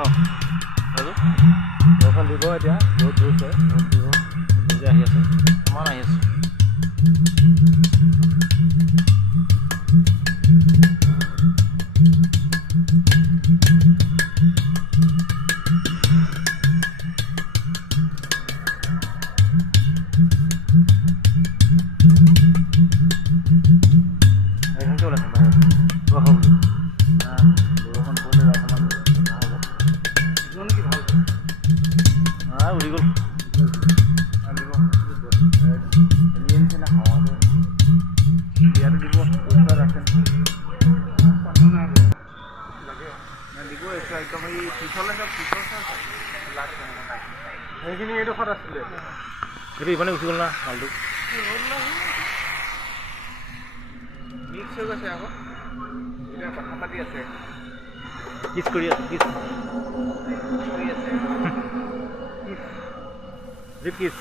আৰু বৰষুণ দিব এতিয়া বহুত জোৰছে দিব নিজে আহি আছে সমান আহি আছে উৰি গ'ল সেইখিনি এইডোখৰত আছিলে সেইটো ইমানে গুচি গ'ল না মালটো মিক্স হৈ গৈছে আকৌ এতিয়া কথা পাতি আছে কিছ কৰি আছে কিছ কৰি আছে কিছ